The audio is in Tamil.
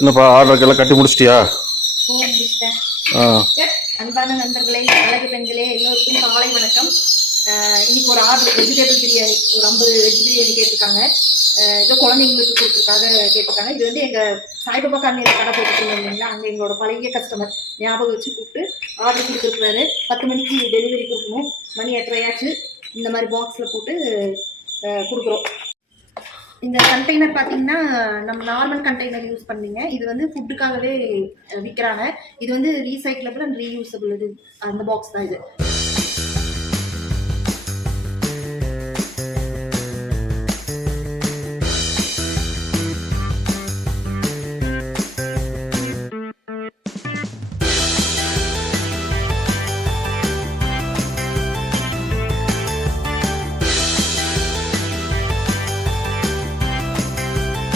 என்னப்பா ஆர்டருக்கெல்லாம் கட்டி முடிச்சிட்டியா? முடிச்சிட்டேன். அன்பான நண்பர்களே, அழகு பெண்களே, எல்லோருக்கும் காலை வணக்கம். இன்னைக்கு ஒரு ஆர்டர் வெஜிடபிள் பிரியாணி, ஒரு 50 வெஜ் பிரியாணி கேட்டிருக்காங்க. ஏதோ குழந்தைங்களுக்கு கொடுத்துருக்காக கேட்டிருக்காங்க. இது வந்து எங்க சாய்பாபா காலனியில் கடை போட்டுருந்தோம் இல்லைங்களா, அங்கே எங்களோட பழைய கஸ்டமர் ஞாபகம் வச்சு கூப்பிட்டு ஆர்டர் கொடுத்துருக்காரு. 10 மணிக்கு டெலிவரி கொடுக்கணும். மணி 8:30 இந்த மாதிரி பாக்ஸில் போட்டு கொடுக்குறோம். இந்த கண்டெய்னர் பார்த்தீங்கன்னா நம்ம நார்மல் கண்டெய்னர் யூஸ் பண்ணீங்க. இது வந்து ஃபுட்டுக்காகவே விற்கிறாங்க. இது வந்து ரீசைக்கிளபிள் அண்ட் ரீயூசபிள். இது அந்த பாக்ஸ் தான் இது.